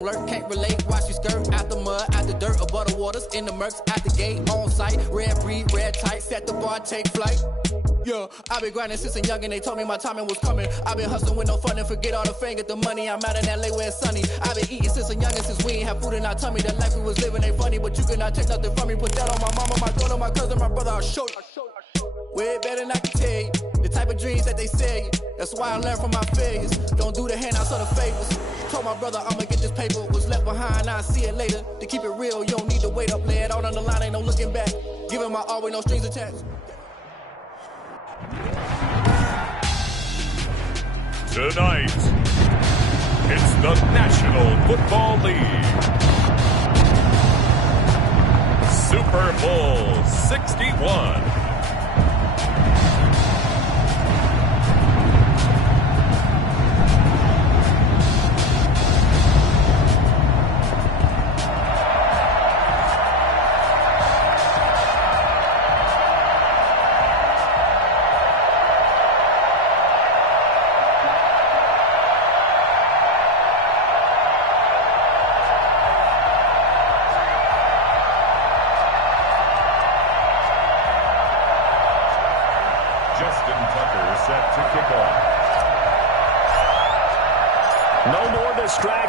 Can't relate, watch you skirt out the mud, out the dirt, above the waters, in the murks, out the gate, on site, red breed, red tight, set the bar, take flight. Yeah, I been grinding since a young and they told me my timing was coming. I been hustling with no fun and forget all the fame, get the money. I'm out in LA where it's sunny. I been eating since a young and since we ain't have food in our tummy. The life we was living ain't funny, but you cannot take nothing from me. Put that on my mama, my daughter, my cousin, my brother, I'll show you. Way better than I can tell you. The type of dreams that they sell you. That's why I learned from my failures. Don't do the handouts or the favors. Told my brother I'ma get this paper. Was left behind, I'll see it later. To keep it real, you don't need to wait up. Lay it out on the line, ain't no looking back. Giving my all with no strings attached. Tonight, it's the National Football League. Super Bowl 61.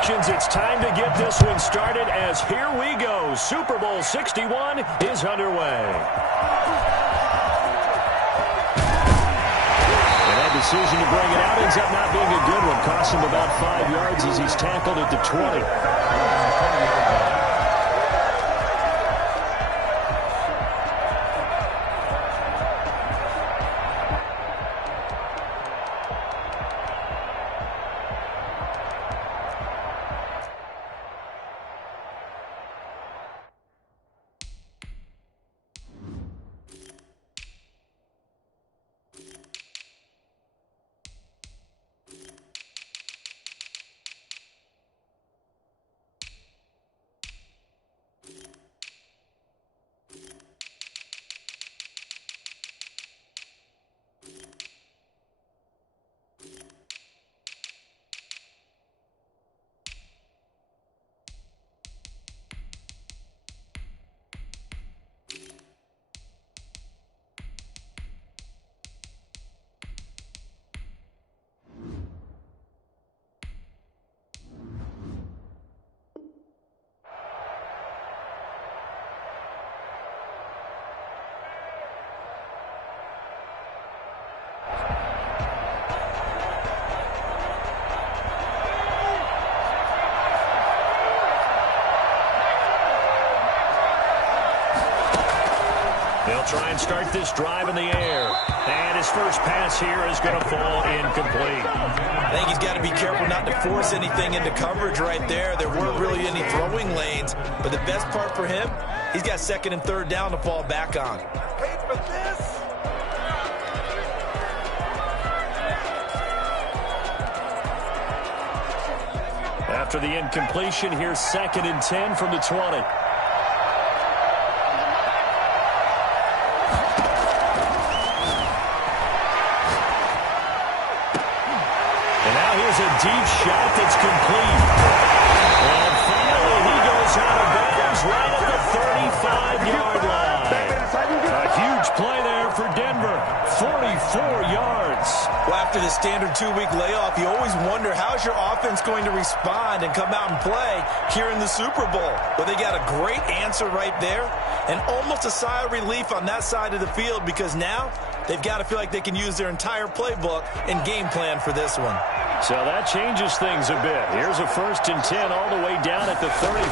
It's time to get this one started as here we go. Super Bowl 61 is underway. And that decision to bring it out ends up not being a good one. Cost him about 5 yards as he's tackled at the 20. They'll try and start this drive in the air. And his first pass here is going to fall incomplete. I think he's got to be careful not to force anything into coverage right there. There weren't really any throwing lanes. But the best part for him, he's got second and third down to fall back on. Wait for this. After the incompletion, here's second and 10 from the 20. A deep shot that's complete. And finally, he goes out of bounds right at the 35-yard line. A huge play there for Denver. 44 yards. Well, after the standard 2-week layoff, you always wonder how's your offense going to respond and come out and play here in the Super Bowl. Well, they got a great answer right there and almost a sigh of relief on that side of the field because now they've got to feel like they can use their entire playbook and game plan for this one. So that changes things a bit. Here's a first and 10 all the way down at the 35. And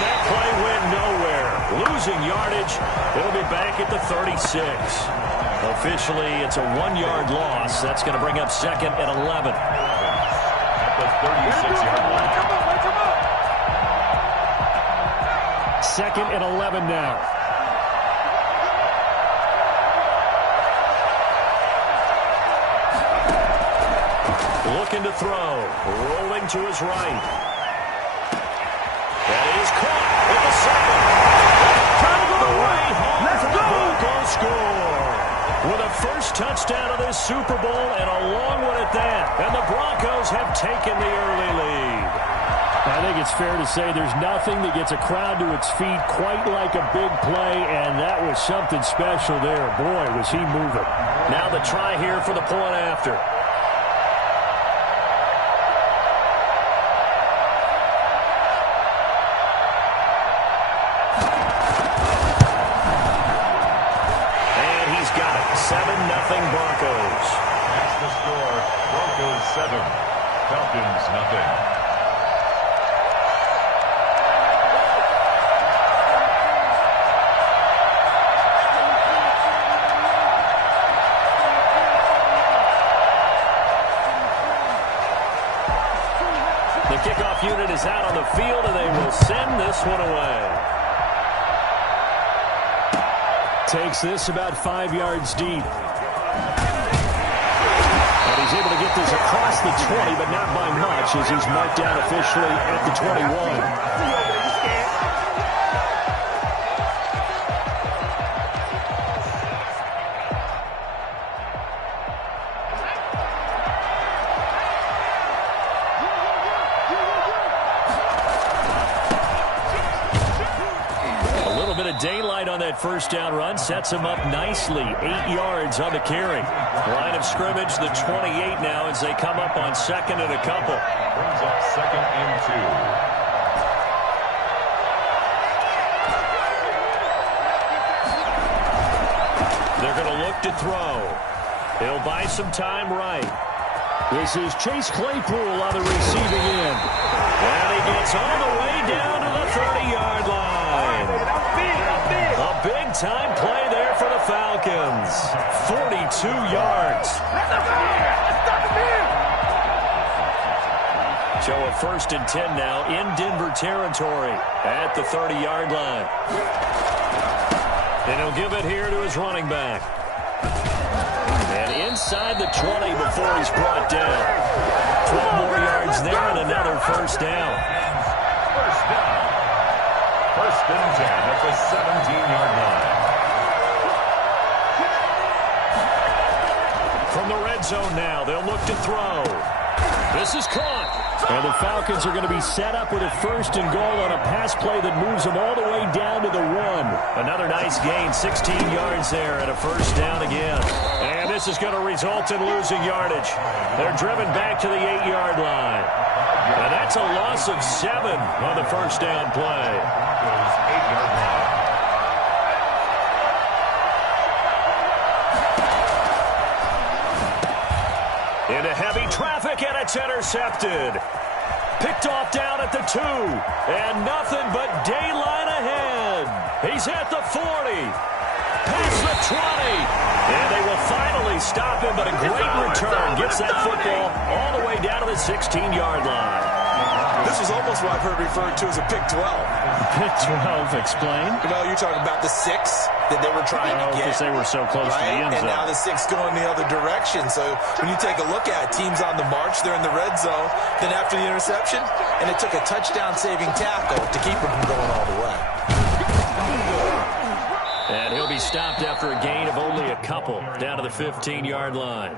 that play went nowhere. Losing yardage. It'll be back at the 36. Officially, it's a 1-yard loss. That's going to bring up second and 11. At the 36-yard line. Second and 11 now. Looking to throw. Rolling to his right. That is caught at the second. Time to go right home. Let's go. Broncos score with a first touchdown of this Super Bowl, and a long one at that. And the Broncos have taken the early lead. I think it's fair to say there's nothing that gets a crowd to its feet quite like a big play, and that was something special there. Boy, was he moving. Now the try here for the point after. And he's got it. 7-0 Broncos. That's the score. Broncos 7, Falcons 0. The kickoff unit is out on the field, and they will send this one away. Takes this about 5 yards deep. And he's able to get this across the 20, but not by much, as he's marked down officially at the 21. Daylight on that first down run sets him up nicely. 8 yards on the carry. Line of scrimmage, the 28 now as they come up on second and a couple. Brings up 2nd and 2. They're going to look to throw. He'll buy some time right. This is Chase Claypool on the receiving end. And he gets all the way down to the 30-yard line. A big-time play there for the Falcons. 42 yards. So a 1st and 10 now in Denver territory at the 30-yard line. And he'll give it here to his running back. And inside the 20 before he's brought down. 12 more yards there and another first down. First down. 1st and 10 at the 17-yard line. From the red zone now, they'll look to throw. This is caught. And the Falcons are going to be set up with a 1st and goal on a pass play that moves them all the way down to the 1. Another nice gain, 16 yards there and a first down again. And this is going to result in losing yardage. They're driven back to the 8-yard line. And that's a loss of 7 on the first down play. 8-yard line. Into heavy traffic, and it's intercepted. Picked off down at the 2. And nothing but daylight ahead. He's at the 40. Past the 20. And they will finally stop him, but a great return. Gets that football all the way down to the 16-yard line. This is almost what I've heard referred to as a pick 12. Pick 12, explain. You know, you're talking about the 6 that they were trying to get. Because they were so close to the end zone. And now the 6 going the other direction. So when you take a look at teams on the march, they're in the red zone. Then after the interception, and it took a touchdown-saving tackle to keep them from going all the way. And he'll be stopped after a gain of only a couple down to the 15-yard line.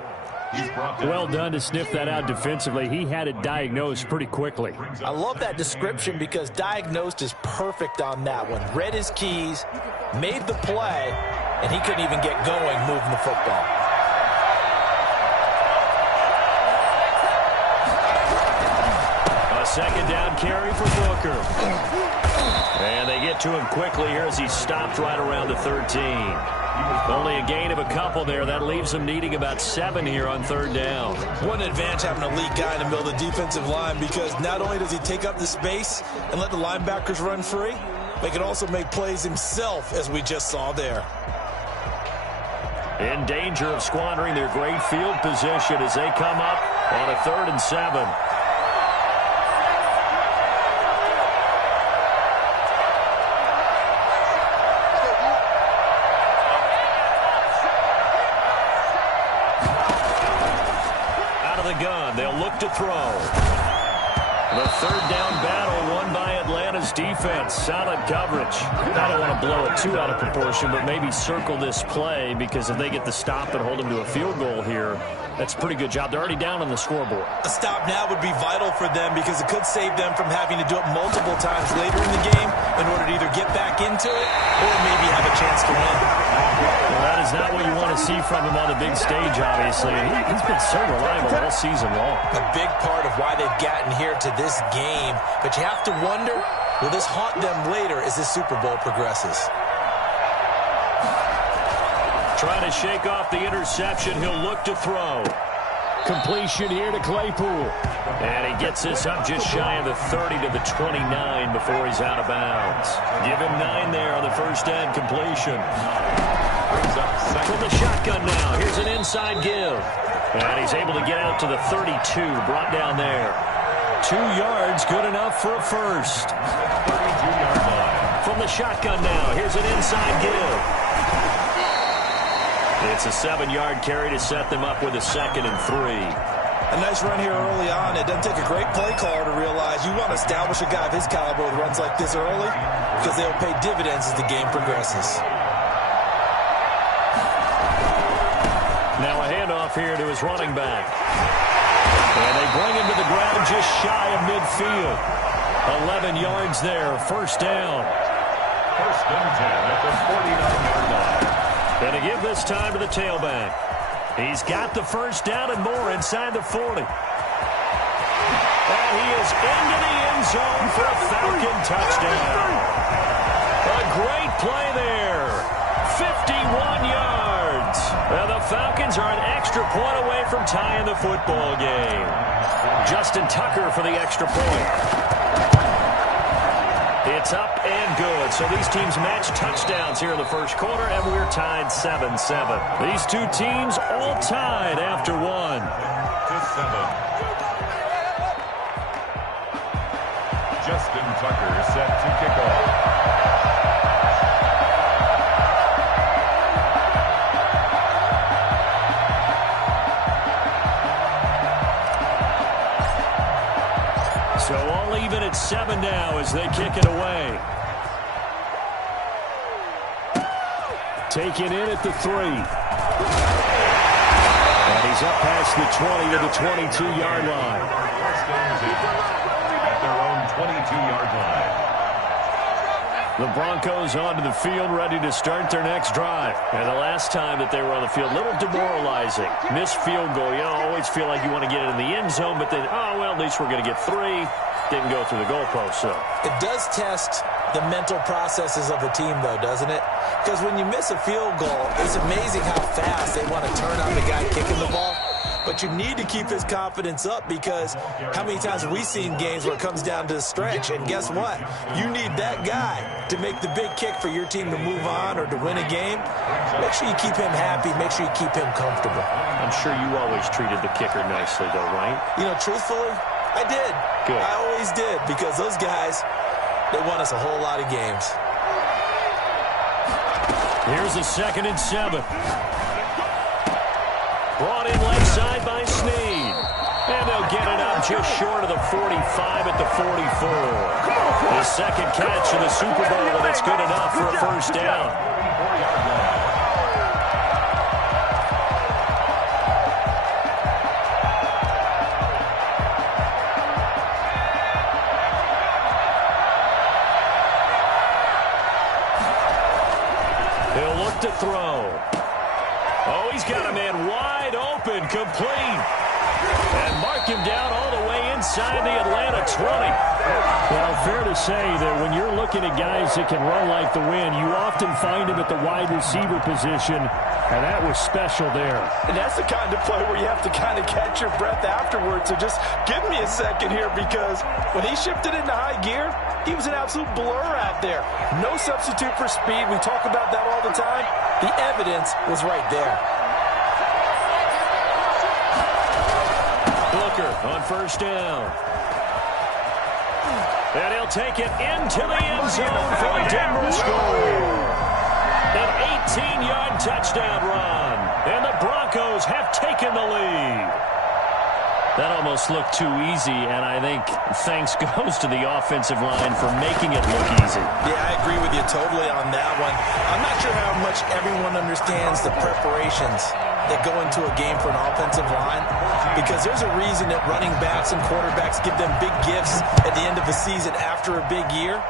Well done to sniff that out defensively. He had it diagnosed pretty quickly. I love that description because diagnosed is perfect on that one. Read his keys, made the play, and he couldn't even get going moving the football. A 2nd down carry for Booker. And they get to him quickly here as he stopped right around the 13. Only a gain of a couple there. That leaves them needing about 7 here on 3rd down. What an advantage having an elite guy in the middle of the defensive line, because not only does he take up the space and let the linebackers run free, but he can also make plays himself, as we just saw there. In danger of squandering their great field position as they come up on a 3rd and 7. They'll look to throw. The 3rd down battle won by Atlanta's defense. defense. Solid coverage. I don't want to blow it too out of proportion, but maybe circle this play, because if they get the stop and hold them to a field goal here, that's a pretty good job. They're already down on the scoreboard. A stop now would be vital for them, because it could save them from having to do it multiple times later in the game in order to either get back into it or maybe have a chance to win. Well, that is not what you want to see from him on the big stage, obviously. He's been so reliable all season long. A big part of why they've gotten here to this game. But you have to wonder, will this haunt them later as this Super Bowl progresses? Trying to shake off the interception. He'll look to throw. Completion here to Claypool. And he gets this up just shy of the 30 to the 29 before he's out of bounds. Give him 9 there on the first down completion. From the shotgun now. Here's an inside give. And he's able to get out to the 32. Brought down there. 2 yards, good enough for a first. 32-yard line. From the shotgun now. Here's an inside give. It's a 7-yard carry to set them up with a 2nd and 3. A nice run here early on. It doesn't take a great play caller to realize you want to establish a guy of his caliber with runs like this early, because they'll pay dividends as the game progresses. Now a handoff here to his running back. And they bring him to the ground just shy of midfield. 11 yards there, first down. First and 10 at the 49-yard line. And to give this time to the tailback. He's got the first down and more inside the 40. And he is into the end zone for a Falcon touchdown. A great play there. 51 yards. Well, the Falcons are an extra point away from tying the football game. Justin Tucker for the extra point. It's up and good. So these teams match touchdowns here in the first quarter, and we're tied 7-7. These two teams all tied after 1. To 7. Justin Tucker set to kick off. So all even at 7 now as they kick it away. Taken in at the 3. And he's up past the 20 to the 22-yard line. At their own 22-yard line. The Broncos onto the field, ready to start their next drive. And the last time that they were on the field, a little demoralizing. Missed field goal. You always feel like you want to get it in the end zone, but then, oh, well, at least we're going to get 3. Didn't go through the goalpost, so. It does test the mental processes of a team, though, doesn't it? Because when you miss a field goal, it's amazing how fast they want to turn on the guy kicking the ball. But you need to keep his confidence up, because how many times have we seen games where it comes down to the stretch? And guess what? You need that guy to make the big kick for your team to move on or to win a game. Make sure you keep him happy. Make sure you keep him comfortable. I'm sure you always treated the kicker nicely, though, right? You know, truthfully, I did. Good. I always did, because those guys, they won us a whole lot of games. Here's a 2nd and 7. Brought in left side by Snead. And they'll get it up just short of the 45 at the 44. The second catch in the Super Bowl, and it's good enough for a first down. He'll look to throw. Oh, he's got a man wide open, complete. And mark him down all the way inside the Atlanta 20. Well, fair to say that when you're looking at guys that can run like the wind, you often find him at the wide receiver position, and that was special there. And that's the kind of play where you have to kind of catch your breath afterwards. So just give me a second here, because when he shifted into high gear, he was an absolute blur out there. No substitute for speed. We talk about that all the time. The evidence was right there. Booker on first down. And he'll take it into the end zone for a Denver score. An 18-yard touchdown run. And the Broncos have taken the lead. That almost looked too easy, and I think thanks goes to the offensive line for making it look easy. Yeah, I agree with you totally on that one. I'm not sure how much everyone understands the preparations that go into a game for an offensive line, because there's a reason that running backs and quarterbacks give them big gifts at the end of the season after a big year.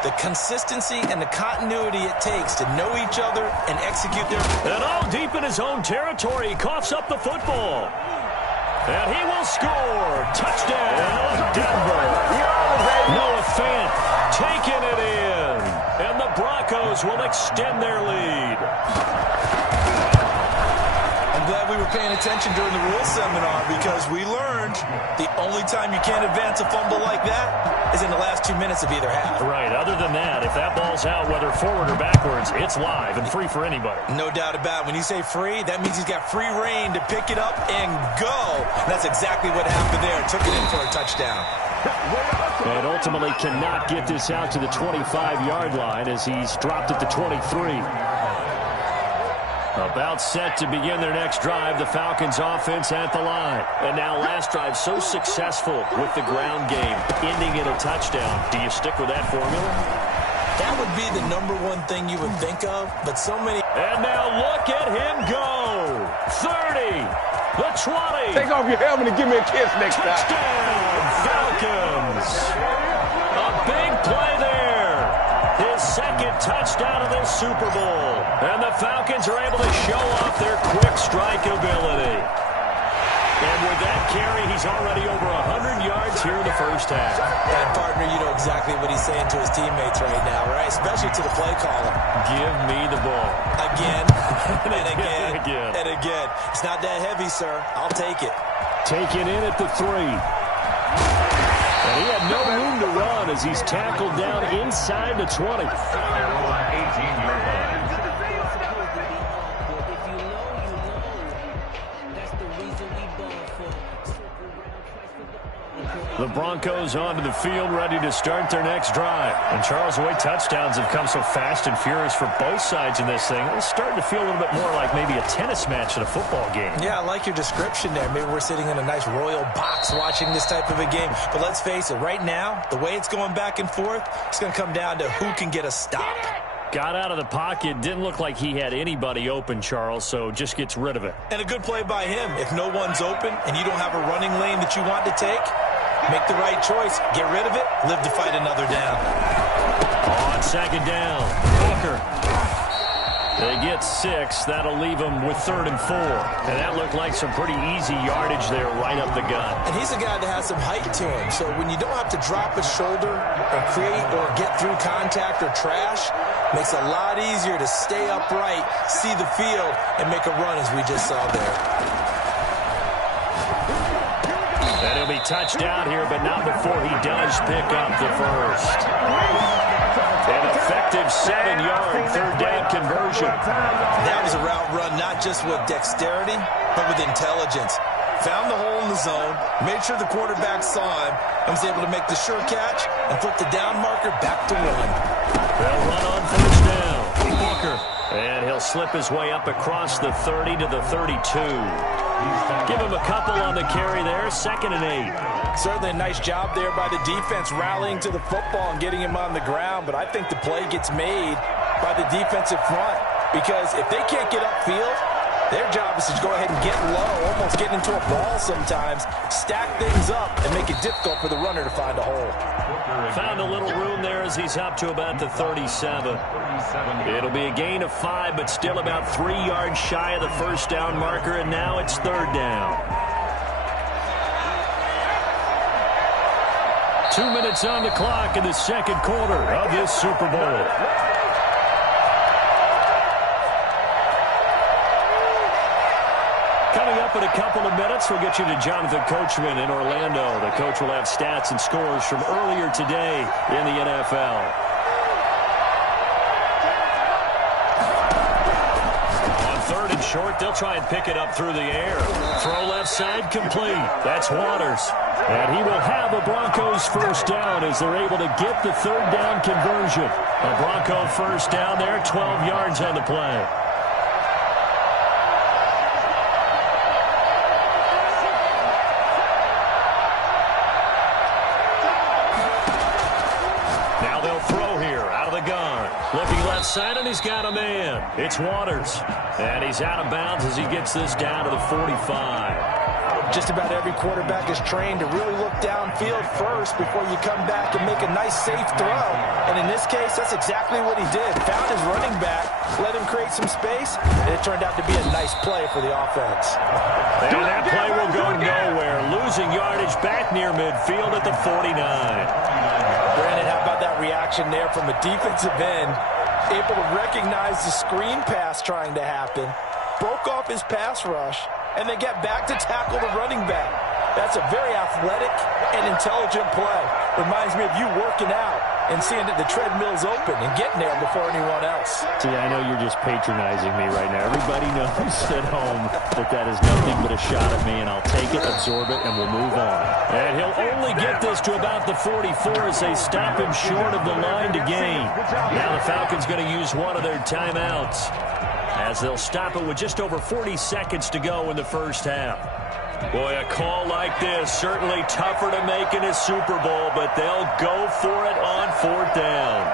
The consistency and the continuity it takes to know each other and execute their... And all deep in his own territory, he coughs up the football. And he will score. Touchdown, Denver. Noah Fant taking it in. And the Broncos will extend their lead. I'm glad we were paying attention during the rules seminar, because we learned the only time you can't advance a fumble like that is in the last 2 minutes of either half. Right. Other than that, if that ball's out, whether forward or backwards, it's live and free for anybody. No doubt about it. When you say free, that means he's got free reign to pick it up and go. And that's exactly what happened there. Took it in for a touchdown. And ultimately cannot get this out to the 25-yard line as he's dropped at the 23. About set to begin their next drive, the Falcons offense at the line. And now last drive so successful with the ground game, ending in a touchdown. Do you stick with that formula? That would be the number one thing you would think of, but so many... And now look at him go. 30, the 20. Take off your helmet and give me a kiss next time. Touchdown, Falcons. A big play there. His second touchdown of this Super Bowl. And the Falcons are able to show off their quick strike ability. And with that carry, he's already over 100 yards here in the first half. And, partner, you know exactly what he's saying to his teammates right now, right? Especially to the play caller. Give me the ball. Again, and again, and again. It's not that heavy, sir. I'll take it. Taken in at the 3. And he had no room to run as he's tackled down inside the 20. 18-yard line. The Broncos onto the field, ready to start their next drive. And Charles, the way touchdowns have come so fast and furious for both sides in this thing, it's starting to feel a little bit more like maybe a tennis match in a football game. Yeah, I like your description there. Maybe we're sitting in a nice royal box watching this type of a game. But let's face it, right now, the way it's going back and forth, it's going to come down to who can get a stop. Got out of the pocket, didn't look like he had anybody open, Charles, so just gets rid of it. And a good play by him. If no one's open and you don't have a running lane that you want to take, make the right choice. Get rid of it. Live to fight another down. On second down, Booker. They get 6. That'll leave them with 3rd and 4. And that looked like some pretty easy yardage there right up the gut. And he's a guy that has some height to him. So when you don't have to drop a shoulder or create or get through contact or trash, makes it a lot easier to stay upright, see the field, and make a run as we just saw there. And he'll be touched out here, but not before he does pick up the first. An effective 7-yard 3rd down conversion. That was a route run not just with dexterity, but with intelligence. Found the hole in the zone, made sure the quarterback saw him, and was able to make the sure catch and flip the down marker back to 1. They'll run on 1st down. Booker. And he'll slip his way up across the 30 to the 32. Give him a couple on the carry there. 2nd and 8. Certainly a nice job there by the defense rallying to the football and getting him on the ground, but I think the play gets made by the defensive front, because if they can't get upfield, their job is to go ahead and get low, almost get into a ball sometimes, stack things up, and make it difficult for the runner to find a hole. Found a little room there as he's up to about the 37. It'll be a gain of 5, but still about 3 yards shy of the 1st down marker, and now it's 3rd down. 2 minutes on the clock in the 2nd quarter of this Super Bowl. Coming up in a couple of minutes, we'll get you to Jonathan Coachman in Orlando. The coach will have stats and scores from earlier today in the NFL. On 3rd and short, they'll try and pick it up through the air. Throw left side, complete. That's Waters. And he will have a Broncos 1st down as they're able to get the 3rd down conversion. A Bronco 1st down there, 12 yards on the play. Looking left side, and he's got a man. It's Waters. And he's out of bounds as he gets this down to the 45. Just about every quarterback is trained to really look downfield first before you come back and make a nice, safe throw. And in this case, that's exactly what he did. Found his running back, let him create some space, and it turned out to be a nice play for the offense. And that play will go nowhere. Losing yardage back near midfield at the 49. Brandon, how about that reaction there from a defensive end? Able to recognize the screen pass trying to happen, broke off his pass rush, and then get back to tackle the running back. That's a very athletic and intelligent play. Reminds me of you working out and seeing that the treadmill's open and getting there before anyone else. See, I know you're just patronizing me right now. Everybody knows at home that that is nothing but a shot at me, and I'll take it, absorb it, and we'll move on. And he'll only get this to about the 44 as they stop him short of the line to gain. Now the Falcons going to use one of their timeouts, as they'll stop it with just over 40 seconds to go in the first half. Boy, a call like this, certainly tougher to make in a Super Bowl, but they'll go for it on 4th down.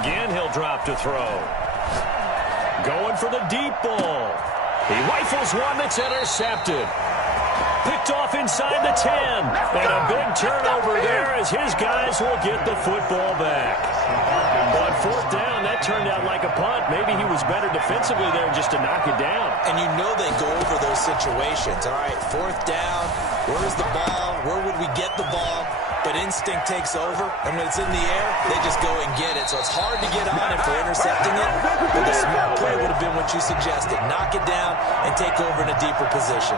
Again, he'll drop to throw. Going for the deep ball. He rifles one that's intercepted. Picked off inside the 10. And a big turnover there as his guys will get the football back. On 4th down, that turned out like a punt. Maybe he was better defensively there just to knock it down. And you know they go over those situations. All right, 4th down, where's the ball? Where would we get the ball? But instinct takes over, and when it's in the air, they just go and get it. So it's hard to get on if they're intercepting it, but the smart play would have been what you suggested. Knock it down and take over in a deeper position.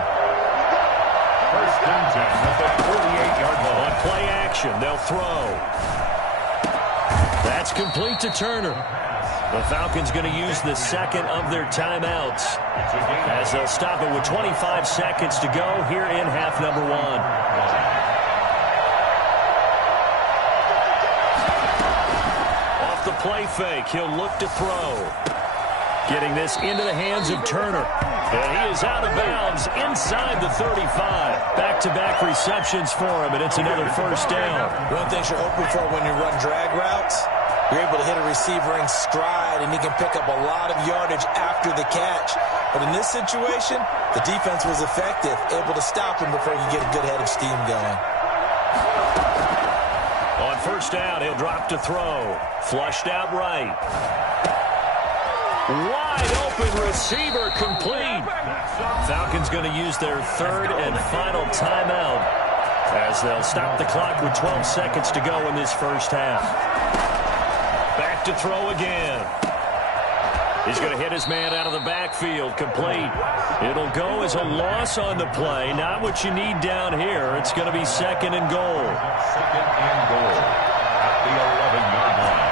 First and 10 at the 48-yard line. On play action, they'll throw. That's complete to Turner. The Falcons going to use the second of their timeouts as they'll stop it with 25 seconds to go here in half number 1. The play fake, he'll look to throw. Getting this into the hands of Turner. And he is out of bounds inside the 35. Back-to-back receptions for him, and it's another first down. One thing you're hoping for when you run drag routes, you're able to hit a receiver in stride, and he can pick up a lot of yardage after the catch. But in this situation, the defense was effective, able to stop him before you get a good head of steam going. On first down, he'll drop to throw. Flushed out right. Wide open receiver complete. Falcons going to use their third and final timeout as they'll stop the clock with 12 seconds to go in this first half. Back to throw again. He's going to hit his man out of the backfield, complete. It'll go as a loss on the play. Not what you need down here. It's going to be second and goal. Second and goal at the 11-yard line.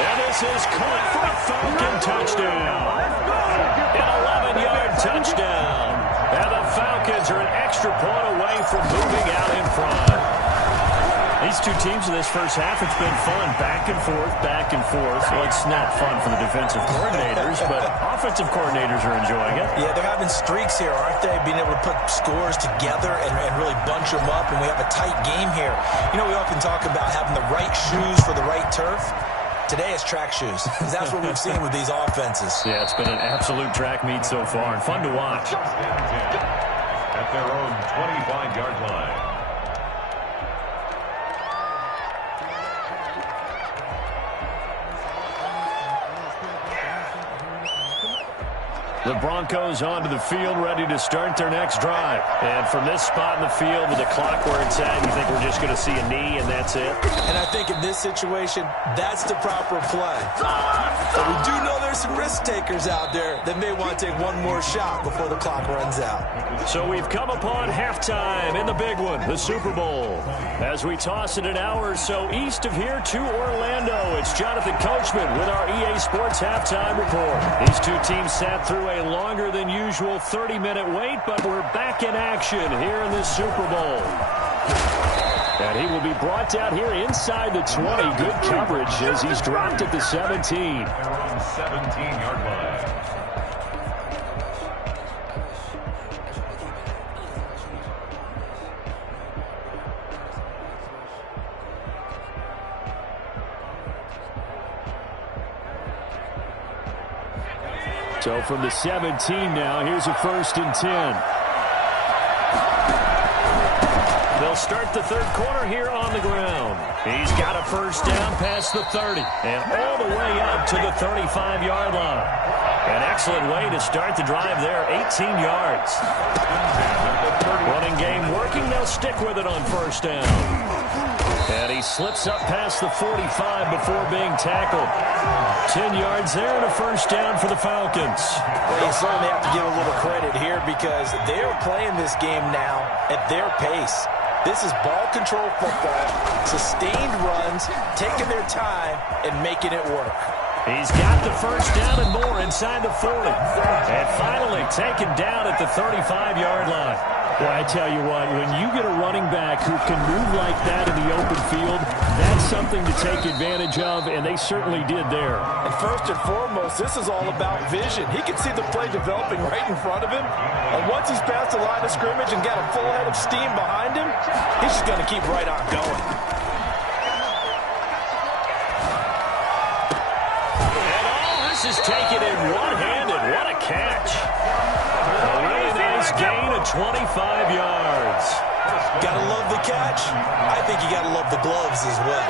And this is caught for a Falcon touchdown. An 11-yard touchdown. And the Falcons are an extra point away from moving out in front. These two teams in this first half, it's been fun. Back and forth, back and forth. Well, it's not fun for the defensive coordinators, but offensive coordinators are enjoying it. Yeah, they're having streaks here, aren't they? Being able to put scores together and really bunch them up, and we have a tight game here. You know, we often talk about having the right shoes for the right turf. Today it's track shoes. That's what we've seen with these offenses. Yeah, it's been an absolute track meet so far and fun to watch. At their own 25-yard line. The Broncos onto the field, ready to start their next drive. And from this spot in the field with the clock where it's at, you think we're just going to see a knee and that's it? And I think in this situation, that's the proper play. But we do know there's some risk takers out there that may want to take one more shot before the clock runs out. So we've come upon halftime in the big one, the Super Bowl. As we toss it an hour or so east of here to Orlando, it's Jonathan Coachman with our EA Sports Halftime Report. These two teams sat through a longer than usual 30-minute wait, but we're back in action here in this Super Bowl. And he will be brought down here inside the 20. Good coverage as he's dropped at the 17. They're on 17-yard line. So from the 17 now, here's a 1st and 10. They'll start the third quarter here on the ground. He's got a 1st down past the 30 and all the way up to the 35-yard line. An excellent way to start the drive there, 18 yards. Running game working. They'll stick with it on 1st down. And he slips up past the 45 before being tackled. 10 yards there and a 1st down for the Falcons. Well, you certainly have to give a little credit here because they're playing this game now at their pace. This is ball control football, sustained runs, taking their time, and making it work. He's got the 1st down and more inside the 40. And finally taken down at the 35-yard line. Well, I tell you what, when you get a running back who can move like that in the open field, that's something to take advantage of, and they certainly did there. And first and foremost, this is all about vision. He can see the play developing right in front of him. And once he's past the line of scrimmage and got a full head of steam behind him, he's just going to keep right on going. And all this is taken in one-handed. What a catch. A really nice gain of 25 yards. Gotta love the catch. I think you gotta love the gloves as well.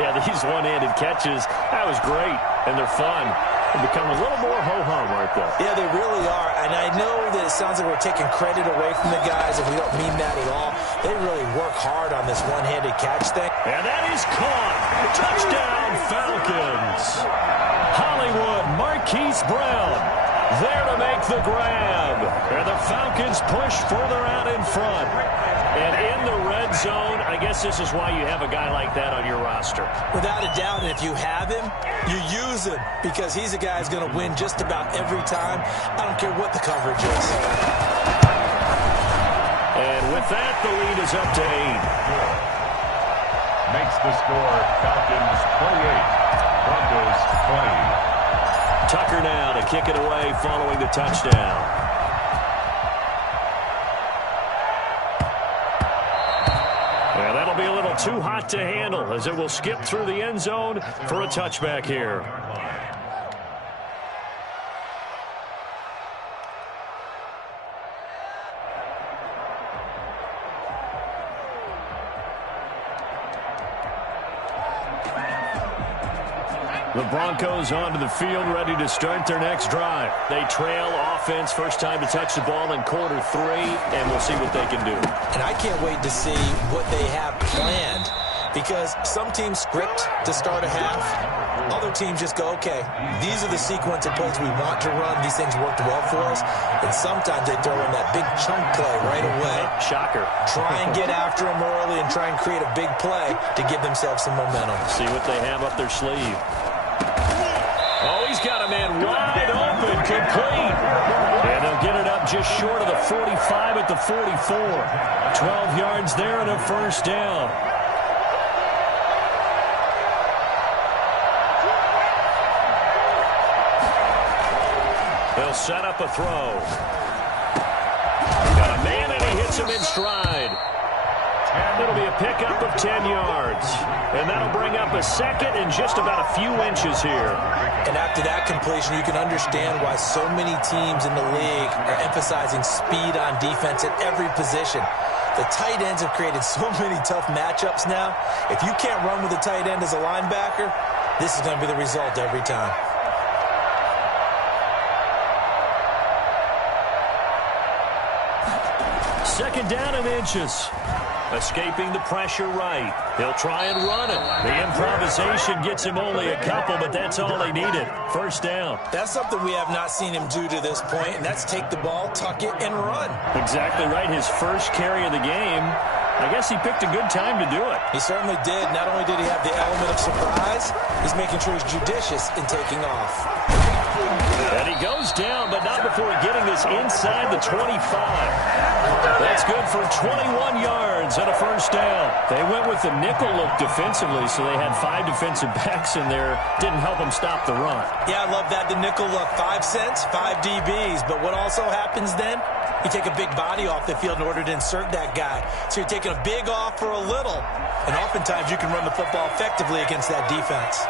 Yeah, these one-handed catches, that was great, and they're fun. They become a little more ho-hum, aren't they? Yeah, they really are. And I know that it sounds like we're taking credit away from the guys, and we don't mean that at all. They really work hard on this one-handed catch thing. And that is caught. Touchdown, Falcons. Hollywood, Marquise Brown there to make the grab. And the Falcons push further out in front. And in the red zone, I guess this is why you have a guy like that on your roster. Without a doubt, and if you have him, you use him because he's a guy who's going to win just about every time. I don't care what the coverage is. And with that, the lead is up to 8. Makes the score Falcons 28, Broncos 20. Tucker now to kick it away following the touchdown. And that'll be a little too hot to handle as it will skip through the end zone for a touchback here. The Broncos onto the field, ready to start their next drive. They trail offense, first time to touch the ball in quarter 3, and we'll see what they can do. And I can't wait to see what they have planned because some teams script to start a half. Other teams just go, okay, these are the sequence of plays we want to run. These things worked well for us. And sometimes they throw in that big chunk play right away. Shocker. Try and get after them early and try and create a big play to give themselves some momentum. See what they have up their sleeve. Oh, he's got a man wide open, complete. And they'll get it up just short of the 45 at the 44. 12 yards there and a 1st down. They'll set up a throw. Got a man and he hits him in stride. It'll be a pickup of 10 yards. And that'll bring up a 2nd and just about a few inches here. And after that completion, you can understand why so many teams in the league are emphasizing speed on defense at every position. The tight ends have created so many tough matchups now. If you can't run with a tight end as a linebacker, this is going to be the result every time. Second down and inches. Escaping the pressure right. He'll try and run it. The improvisation gets him only a couple, but that's all they needed. 1st down. That's something we have not seen him do to this point, and that's take the ball, tuck it, and run. Exactly right. His first carry of the game. I guess he picked a good time to do it. He certainly did. Not only did he have the element of surprise, he's making sure he's judicious in taking off. And he goes down, but not before getting this inside the 25. That's good for 21 yards and a first down. They went with the nickel look defensively, so they had 5 defensive backs in there. Didn't help them stop the run. Yeah, I love that. The nickel look, 5 cents, 5 DBs. But what also happens then? You take a big body off the field in order to insert that guy. So you're taking a big off for a little. And oftentimes you can run the football effectively against that defense.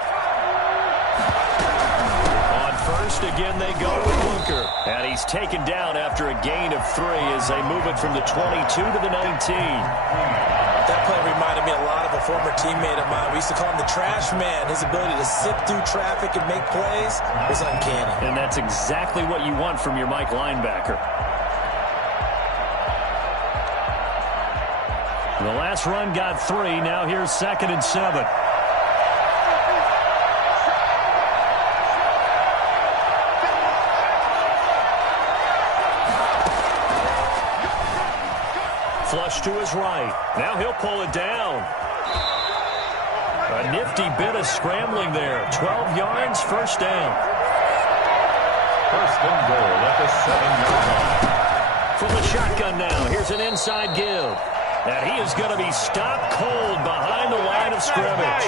First, again, they go with Booker. And he's taken down after a gain of 3 as they move it from the 22 to the 19. That play reminded me a lot of a former teammate of mine. We used to call him the trash man. His ability to sift through traffic and make plays was uncanny. And that's exactly what you want from your Mike linebacker. The last run got 3. Now here's 2nd and 7. Flush to his right. Now he'll pull it down. A nifty bit of scrambling there. 12 yards, first down. First and goal at the 7-yard line. From the shotgun now, here's an inside give. And he is going to be stopped cold behind the line of scrimmage.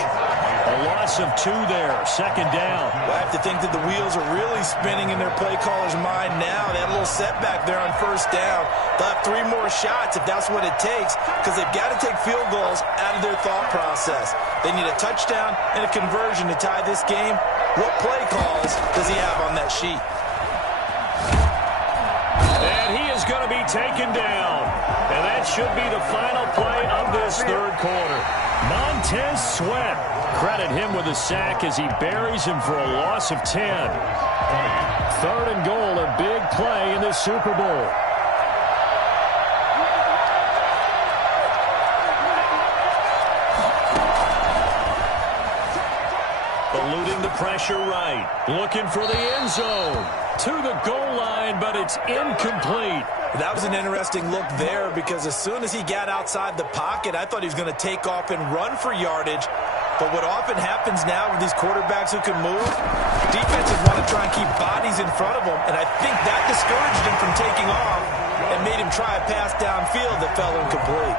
A loss of 2 there, second down. Well, I have to think that the wheels are really spinning in their play caller's mind now. They had a little setback there on first down. They'll have 3 more shots if that's what it takes, because they've got to take field goals out of their thought process. They need a touchdown and a conversion to tie this game. What play calls does he have on that sheet? And he is going to be taken down. And that should be the final play of this third quarter. Montez Sweat. Credit him with a sack as he buries him for a loss of 10. 3rd and goal, a big play in this Super Bowl. Eluding the pressure right. Looking for the end zone. To the goal line, but it's incomplete. That was an interesting look there, because as soon as he got outside the pocket, I thought he was going to take off and run for yardage. But what often happens now with these quarterbacks who can move, defenses want to try and keep bodies in front of them, and I think that discouraged him from taking off and made him try a pass downfield that fell incomplete.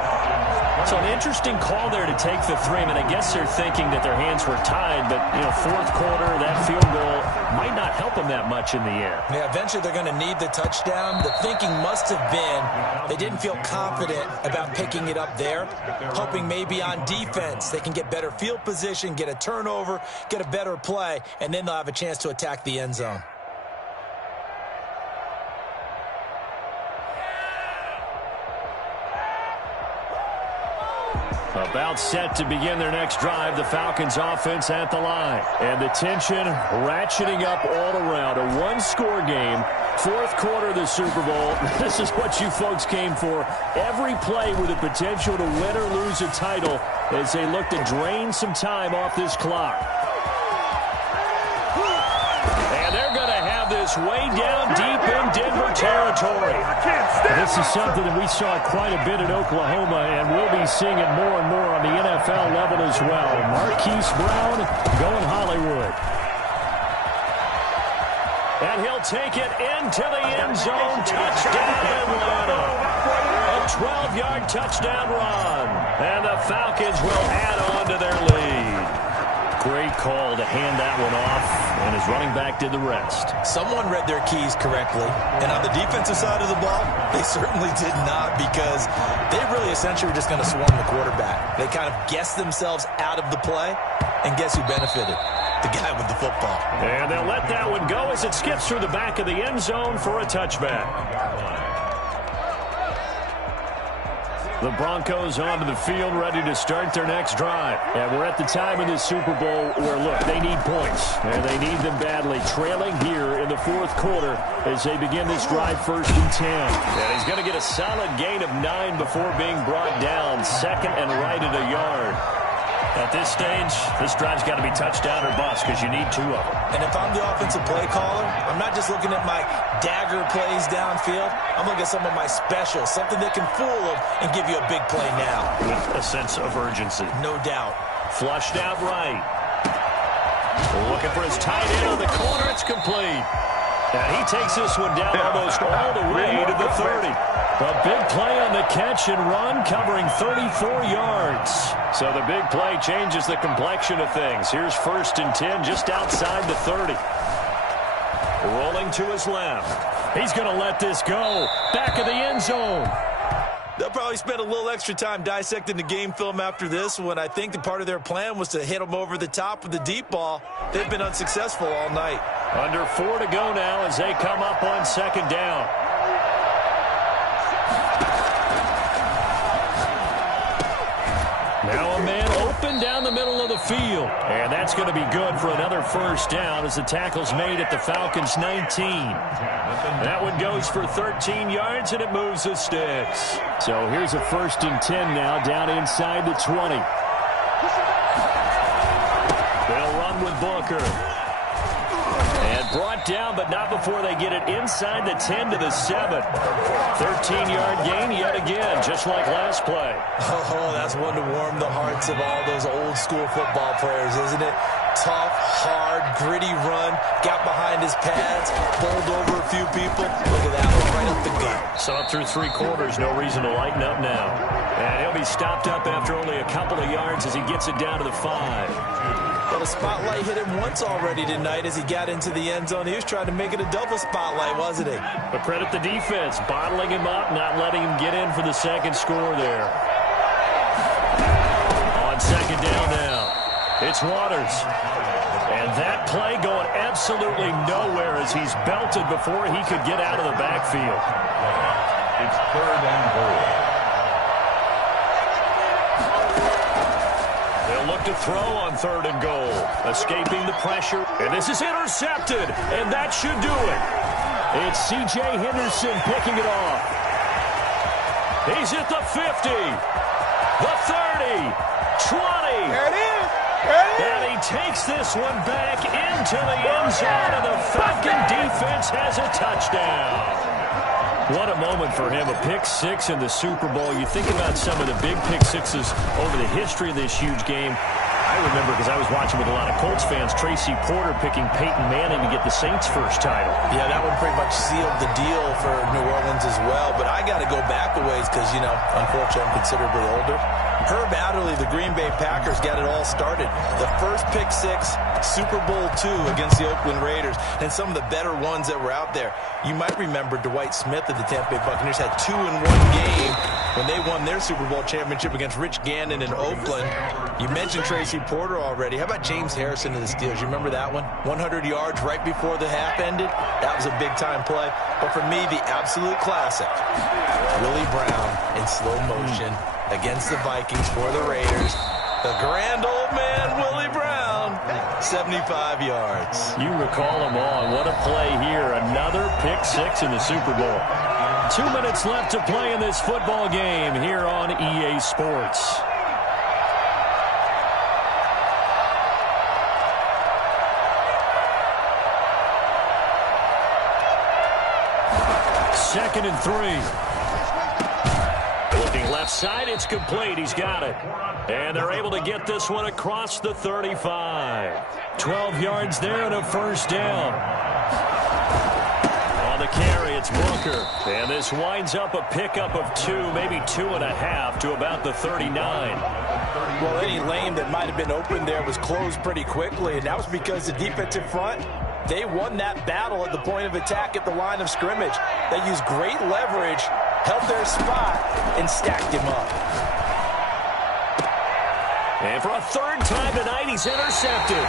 So an interesting call there to take the 3. I mean, I guess they're thinking that their hands were tied, but, you know, fourth quarter, that field goal might not help them that much in the air. Yeah, eventually they're going to need the touchdown. The thinking must have been they didn't feel confident about picking it up there, hoping maybe on defense they can get better field position, get a turnover, get a better play, and then they'll have a chance to attack the end zone. About set to begin their next drive, the Falcons offense at the line. And the tension ratcheting up all around. A one-score game, fourth quarter of the Super Bowl. This is what you folks came for. Every play with the potential to win or lose a title as they look to drain some time off this clock. And they're going to have this way down deep in Denver territory. This is something that we saw quite a bit in Oklahoma, and we'll be seeing it more and more on the NFL level as well. Marquise Brown going Hollywood. And he'll take it into the end zone. Touchdown, Atlanta. A 12-yard touchdown run. And the Falcons will add on to their lead. Great call to hand that one off, and his running back did the rest. Someone read their keys correctly, and on the defensive side of the ball, they certainly did not, because they really essentially were just going to swarm the quarterback. They kind of guessed themselves out of the play, and guess who benefited? The guy with the football. And they'll let that one go as it skips through the back of the end zone for a touchback. The Broncos onto the field, ready to start their next drive. And we're at the time in this Super Bowl where, look, they need points. And they need them badly. Trailing here in the fourth quarter as they begin this drive, 1st and 10. And he's going to get a solid gain of 9 before being brought down. 2nd and right at a yard. At this stage, this drive's got to be touchdown or bust, because you need 2 of them. And if I'm the offensive play caller, I'm not just looking at my dagger plays downfield. I'm looking at some of my specials, something that can fool them and give you a big play now. With a sense of urgency. No doubt. Flushed out right. Looking for his tight end on the corner. It's complete. And he takes this one down almost all the way to the 30. A big play on the catch and run, covering 34 yards. So the big play changes the complexion of things. Here's 1st and 10 just outside the 30. Rolling to his left. He's going to let this go. Back of the end zone. They'll probably spend a little extra time dissecting the game film after this one. I think the part of their plan was to hit them over the top with the deep ball. They've been unsuccessful all night. Under 4 to go now as they come up on 2nd down. Now a man open down the middle of the field. And that's going to be good for another 1st down as the tackle's made at the Falcons' 19. That one goes for 13 yards, and it moves the sticks. So here's a 1st and 10 now down inside the 20. They'll run with Booker. And brought down, but not before they get it inside the 10 to the 7. 13-yard gain yet again, just like last play. Oh, that's one to warm the hearts of all those old-school football players, isn't it? Tough, hard, gritty run, got behind his pads, bowled over a few people. Look at that one, right up the gut. So up through 3 quarters, no reason to lighten up now. And he'll be stopped up after only a couple of yards as he gets it down to the 5. Well, the spotlight hit him once already tonight as he got into the end zone. He was trying to make it a double spotlight, wasn't he? But credit the defense, bottling him up, not letting him get in for the 2nd score there. On 2nd down now, it's Waters. And that play going absolutely nowhere as he's belted before he could get out of the backfield. It's 3rd and goal. Look to throw on 3rd and goal. Escaping the pressure. And this is intercepted. And that should do it. It's C.J. Henderson picking it off. He's at the 50. The 30. 20. There it is. There it is. And he takes this one back into the end zone. And the Falcon defense has a touchdown. What a moment for him, a pick-6 in the Super Bowl. You think about some of the big pick-6s over the history of this huge game. I remember, because I was watching with a lot of Colts fans, Tracy Porter picking Peyton Manning to get the Saints' first title. Yeah, that one pretty much sealed the deal for New Orleans as well. But I got to go back a ways because, you know, unfortunately I'm considerably older. Herb Adderley, the Green Bay Packers, got it all started. The first pick-6, Super Bowl II against the Oakland Raiders, and some of the better ones that were out there. You might remember Dwight Smith of the Tampa Bay Buccaneers had 2 in one game when they won their Super Bowl championship against Rich Gannon in Oakland. You mentioned Tracy Porter already. How about James Harrison of the Steelers? You remember that one? 100 yards right before the half ended. That was a big-time play. But for me, the absolute classic, Willie Brown in slow motion against the Vikings for the Raiders. The grand old man, Willie Brown, 75 yards. You recall them all. What a play here. Another pick-6 in the Super Bowl. 2 minutes left to play in this football game here on EA Sports. Second and 3. Looking left side, it's complete. He's got it. And they're able to get this one across the 35. 12 yards there and a 1st down. On the carry, it's Booker. And this winds up a pickup of 2, maybe 2.5 to about the 39. Well, any lane that might have been open there was closed pretty quickly, and that was because the defensive front, they won that battle at the point of attack at the line of scrimmage. They used great leverage, held their spot, and stacked him up. And for a 3rd time tonight, he's intercepted.